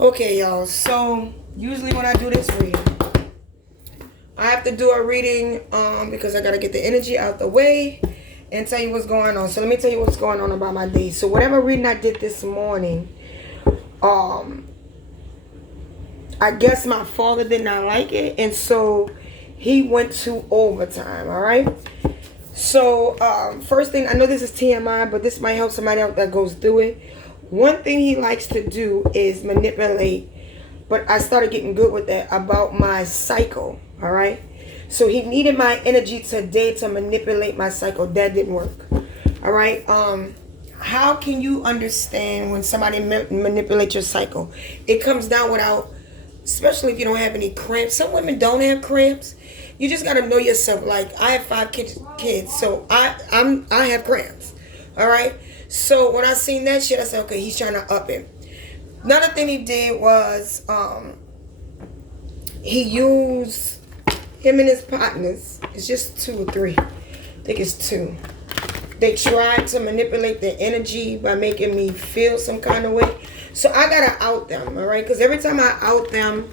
Okay, y'all. So usually when I do this reading, I have to do a reading because I gotta get the energy out the way and tell you what's going on. So let me tell you what's going on about my day. So whatever reading I did this morning, um, I guess my father did not like it, and so he went to overtime. All right. So first thing, I know this is TMI, but this might help somebody out that goes through it. One thing he likes to do is manipulate, but I started getting good with that about my cycle. All right. So he needed my energy today to manipulate my cycle. That didn't work. All right. How can you understand when somebody manipulates your cycle? It comes down without, especially if you don't have any cramps. Some women don't have cramps. You just gotta know yourself. Like I have 5 kids, so I have cramps. All right. So when I seen that shit, I said, okay, he's trying to up it. Another thing he did was he used him and his partners. It's just 2 or 3. I think it's 2. They tried to manipulate the energy by making me feel some kind of way. So I gotta out them, all right? Because every time I out them,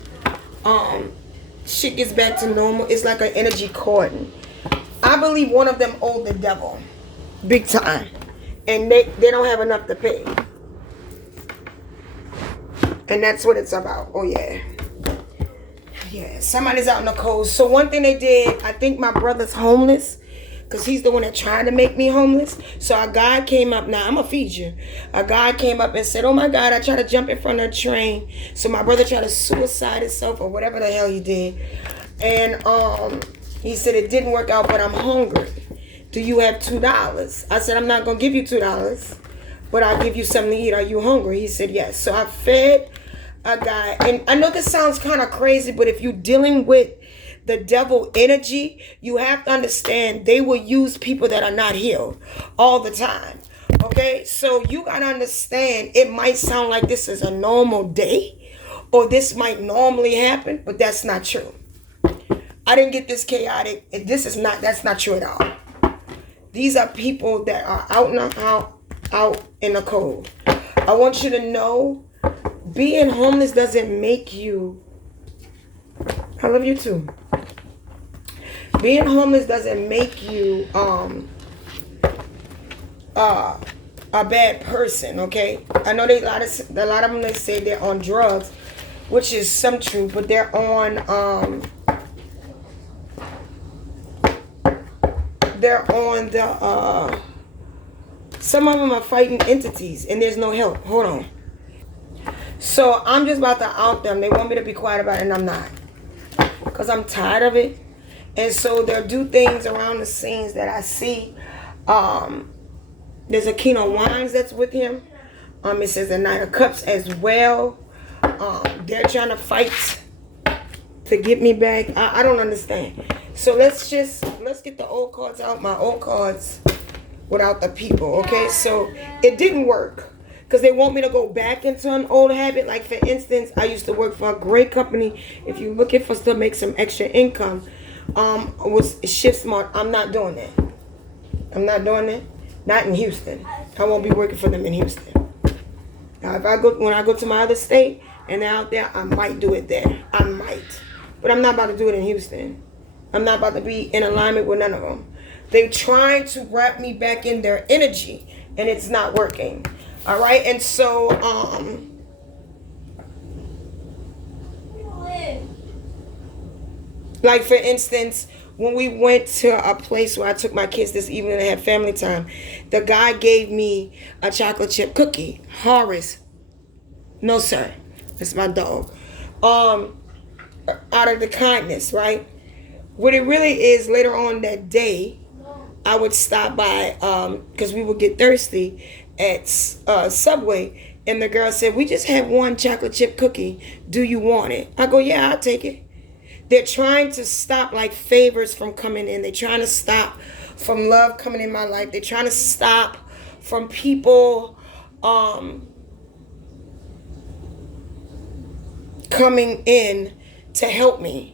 shit gets back to normal. It's like an energy cordon. I believe one of them owed the devil, big time, and they don't have enough to pay. And that's what it's about. Oh yeah. Yeah, somebody's out in the cold. So one thing they did, I think my brother's homeless, because he's the one that tried to make me homeless. So a guy came up. Now, I'm going to feed you. A guy came up and said, oh, my God, I tried to jump in front of a train. So my brother tried to suicide himself or whatever the hell he did. And he said it didn't work out, but I'm hungry. Do you have $2? I said, I'm not going to give you $2, but I'll give you something to eat. Are you hungry? He said, yes. So I fed a guy. And I know this sounds kind of crazy, but if you're dealing with the devil energy, you have to understand they will use people that are not healed all the time. Okay, so you gotta understand it might sound like this is a normal day or this might normally happen, but that's not true. I didn't get this chaotic. That's not true at all. These are people that are out in the cold. I want you to know being homeless doesn't make you, I love you too. Being homeless doesn't make you a bad person, okay? I know a lot of them, they say they're on drugs, which is some truth, but they're on the some of them are fighting entities and there's no help. Hold on. So I'm just about to out them. They want me to be quiet about it and I'm not, because I'm tired of it. And so they'll do things around the scenes that I see. There's a King of Wands that's with him. It says the Knight of Cups as well. They're trying to fight to get me back. I don't understand. So let's get the old cards out. My old cards without the people. Okay, so it didn't work because they want me to go back into an old habit. Like for instance, I used to work for a great company. If you're looking for to make some extra income, was Shift Smart. I'm not doing that. I'm not doing that. Not in Houston. I won't be working for them in Houston. Now, when I go to my other state and they're out there, I might do it there. I might, but I'm not about to do it in Houston. I'm not about to be in alignment with none of them. They're trying to wrap me back in their energy, and it's not working. All right, and so like for instance, when we went to a place where I took my kids this evening and had family time, the guy gave me a chocolate chip cookie. Horace. No, sir. That's my dog. Out of the kindness, right? What it really is, later on that day, I would stop by, because we would get thirsty at Subway, and the girl said, we just have one chocolate chip cookie. Do you want it? I go, yeah, I'll take it. They're trying to stop like favors from coming in. They're trying to stop from love coming in my life. They're trying to stop from people coming in to help me.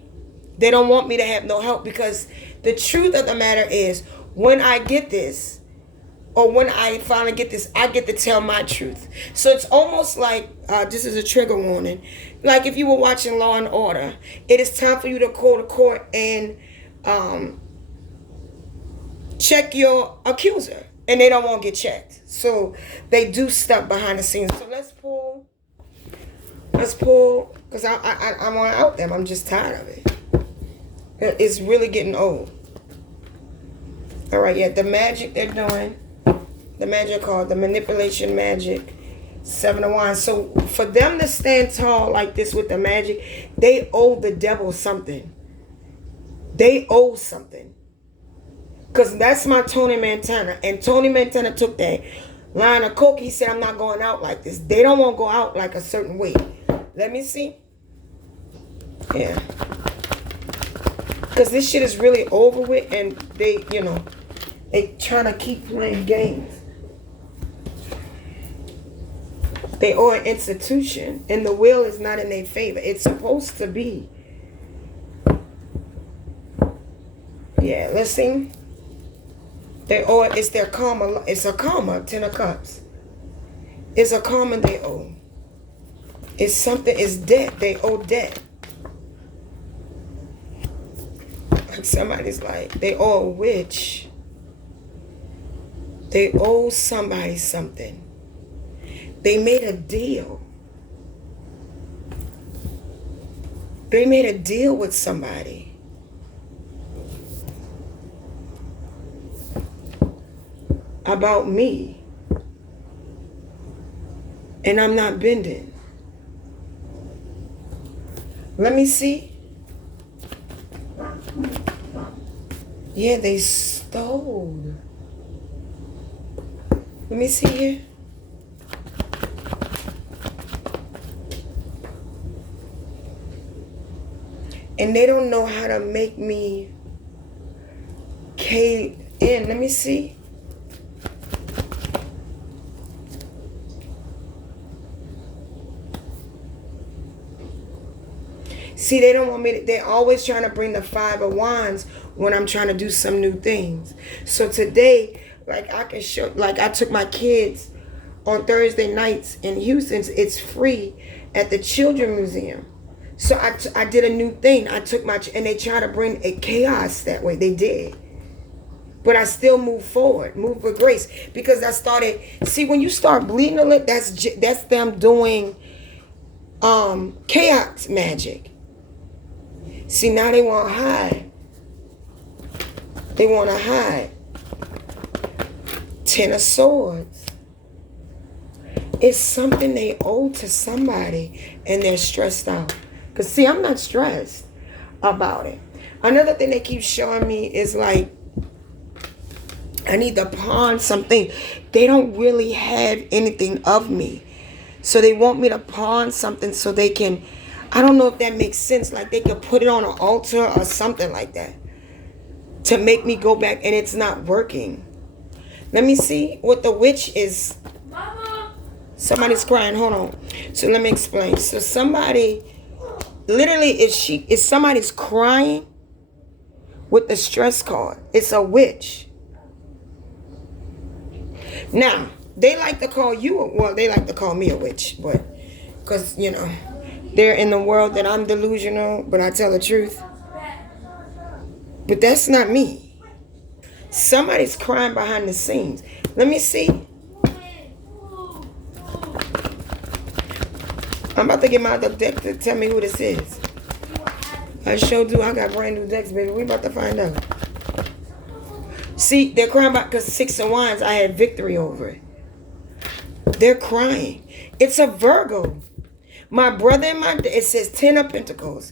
They don't want me to have no help, because the truth of the matter is, when I get this, or when I finally get this, I get to tell my truth. So it's almost like, this is a trigger warning, like if you were watching Law and Order, it is time for you to go to court and check your accuser, and they don't want to get checked. So they do stuff behind the scenes. So let's pull, because I want to out them. I'm just tired of it. It's really getting old. All right, yeah, the magic they're doing, the magic card, the manipulation magic, 7 of Wands. So for them to stand tall like this with the magic, they owe the devil something. They owe something. Because that's my Tony Montana. And Tony Montana took that line of coke. He said, I'm not going out like this. They don't want to go out like a certain way. Let me see. Yeah. Because this shit is really over with. And they, they trying to keep playing games. They owe an institution. And the will is not in their favor. It's supposed to be. Yeah, let's see. They owe it. It's their karma. It's a karma. 10 of Cups. It's a karma they owe. It's something. It's debt. They owe debt. Somebody's like, they owe a witch. They owe somebody something. They made a deal. They made a deal with somebody. About me. And I'm not bending. Let me see. Yeah, they stole. Let me see here. And they don't know how to make me cave in. Let me see. See, they don't want me to, they're always trying to bring the 5 of Wands when I'm trying to do some new things. So today, like I can show, like I took my kids on Thursday nights in Houston. It's free at the Children's Museum. So I did a new thing. I took and they try to bring a chaos that way. They did. But I still move forward, move with grace. Because I started, see, when you start bleeding a little, that's them doing chaos magic. See, now they want to hide. They want to hide. 10 of Swords. It's something they owe to somebody and they're stressed out. Because, see, I'm not stressed about it. Another thing they keep showing me is like, I need to pawn something. They don't really have anything of me. So they want me to pawn something so they can, I don't know if that makes sense. Like they could put it on an altar or something like that to make me go back, and it's not working. Let me see what the witch is. Mama. Somebody's crying. Hold on. So let me explain. So somebody, literally, is somebody's crying with the stress card. It's a witch. Now, they like to call you, well, they like to call me a witch, but, because, they're in the world that I'm delusional, but I tell the truth. But that's not me. Somebody's crying behind the scenes. Let me see. I'm about to get my other deck to tell me who this is. I sure do. I got brand new decks, baby. We about to find out. See, they're crying about, because 6 of Wands, I had victory over it. They're crying. It's a Virgo. My brother and it says 10 of Pentacles.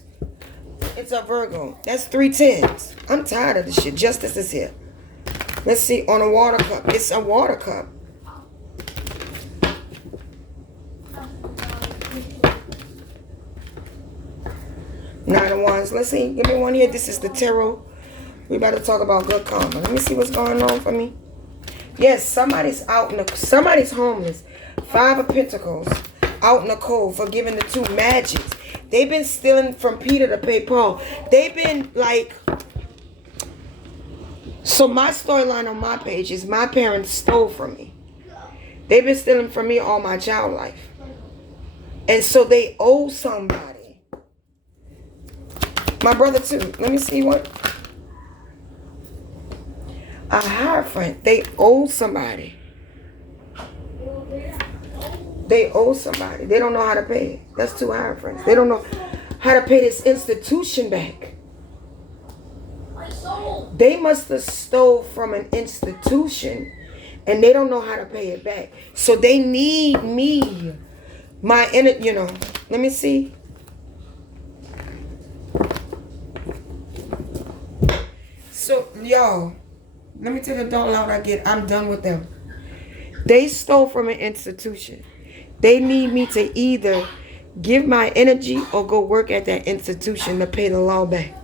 It's a Virgo. That's 3 10s. I'm tired of this shit. Justice is here. Let's see, on a water cup. It's a water cup. Nine of Wands. Let's see. Give me one here. This is the tarot. We about to talk about good karma. Let me see what's going on for me. Yes, somebody's out somebody's homeless. 5 of Pentacles. Out in the cold for giving the 2 magics. They've been stealing from Peter to pay Paul. They've been like, So my storyline on my page is my parents stole from me. They've been stealing from me all my child life. And so they owe somebody. My brother too. Let me see what. A Hierophant. They owe somebody. They owe somebody. They don't know how to pay it. That's 2 Hierophants. They don't know how to pay this institution back. They must have stole from an institution and they don't know how to pay it back. So they need me. Let me see. So, y'all, let me tell you, don't loud I get. I'm done with them. They stole from an institution. They need me to either give my energy or go work at that institution to pay the law back.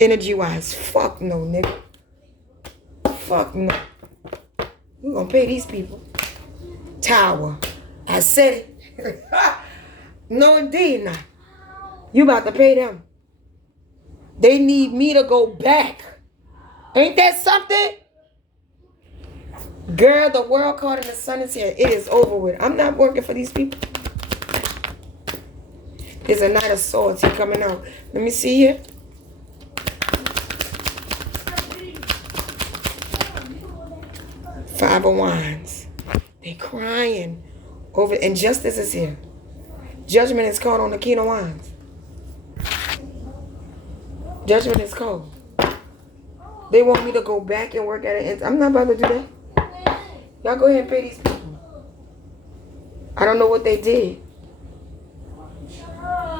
Energy-wise. Fuck no, nigga. Fuck no. We're gonna pay these people. Tower. I said it. No, indeed not. You about to pay them. They need me to go back. Ain't that something? Girl, the world caught in the sun is here. It is over with. I'm not working for these people. There's a Knight of Swords here coming out. Let me see here. Five of Wands. They crying over, and justice is here. Judgment is called on the King of Wands. Judgment is called. They want me to go back and work at it. I'm not about to do that. Y'all go ahead and pay these people. I don't know what they did.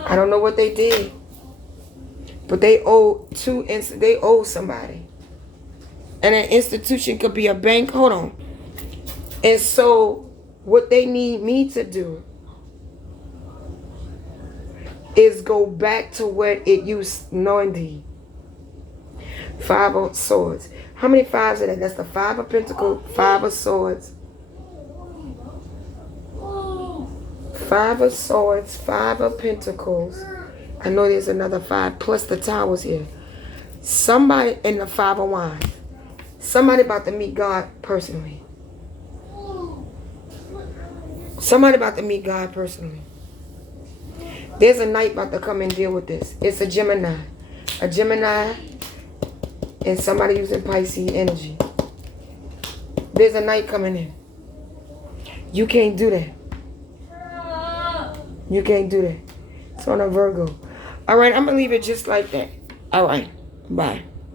I don't know what they did. But they owe they owe somebody. And an institution could be a bank. Hold on. And so what they need me to do is go back to what it used. No, indeed. 5 of Swords. How many fives are that? That's the 5 of Pentacles, 5 of Swords. 5 of Swords, 5 of Pentacles. I know there's another 5 plus the Towers here. Somebody in the 5 of Wands. Somebody about to meet God personally. Somebody about to meet God personally. There's a knight about to come and deal with this. It's a Gemini. A Gemini and somebody using Pisces energy. There's a knight coming in. You can't do that. You can't do that. It's on a Virgo. All right, I'm going to leave it just like that. All right. Bye.